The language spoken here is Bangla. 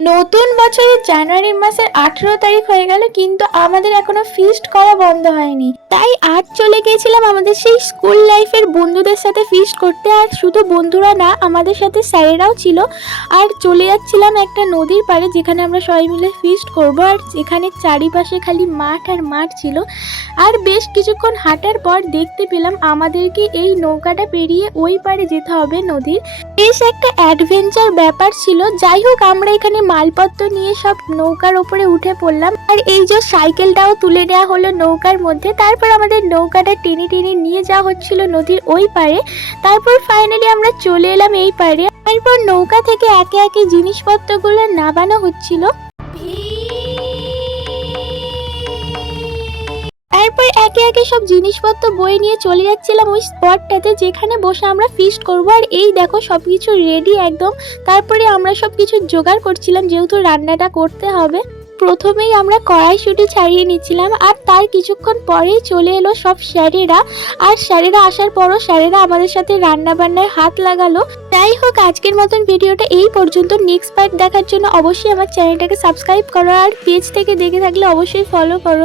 নতুন বছরের জানুয়ারি মাসের 18 তারিখ হয়ে গেল, কিন্তু আমাদের এখনো ফিস্ট করা বন্ধ হয়নি। তাই আজ চলে গিয়েছিলাম আমাদের সেই স্কুল লাইফের বন্ধুদের সাথে ফিস্ট করতে। আর শুধু বন্ধুরা না, আমাদের সাথে স্যারেরাও ছিল। আর চলে যাচ্ছিলাম একটা নদীর পাড়ে, যেখানে আমরা সবাই মিলে ফিস্ট করব। আর এখানে চারিপাশে খালি মাঠ আর মাঠ ছিল। আর বেশ কিছুক্ষণ হাঁটার পর দেখতে পেলাম আমাদেরকে এই নৌকাটা পেরিয়ে ওই পাড়ে যেতে হবে নদীর। বেশ একটা অ্যাডভেঞ্চার ব্যাপার ছিল। যাই হোক, আমরা এখানে মালপত্র নিয়ে সব নৌকার ওপরে উঠে পড়লাম। আর এই যে সাইকেলটাও তুলে নেওয়া হলো নৌকার মধ্যে। তারপর আমাদের নৌকাটা টেনে টেনে নিয়ে যাওয়া হচ্ছিল নদীর ওই পারে। তারপর ফাইনালি আমরা চলে এলাম এই পারে। তারপর নৌকা থেকে একে একে জিনিসপত্রগুলো নামানো হচ্ছিল। তারপর একে একে সব জিনিসপত্র বয়ে নিয়ে চলে যাচ্ছিলাম ওই স্পটটাতে, যেখানে বসে আমরা ফিস্ট করবো। আর এই দেখো সবকিছু রেডি একদম। তারপরে আমরা সবকিছু জোগাড় করছিলাম, যেহেতু রান্নাটা করতে হবে। প্রথমেই আমরা কড়াইশুঁটি ছাড়িয়ে নিচ্ছিলাম, আর তার কিছুক্ষণ পরেই চলে এলো সব স্যারেরা। আর স্যারেরা আসার পরও স্যারেরা আমাদের সাথে রান্না বান্নায় হাত লাগালো। যাই হোক, আজকের মতন ভিডিওটা এই পর্যন্ত। নেক্সট পার্ট দেখার জন্য অবশ্যই আমার চ্যানেলটাকে সাবস্ক্রাইব করো, আর পেজ থেকে দেখে থাকলে অবশ্যই ফলো করো।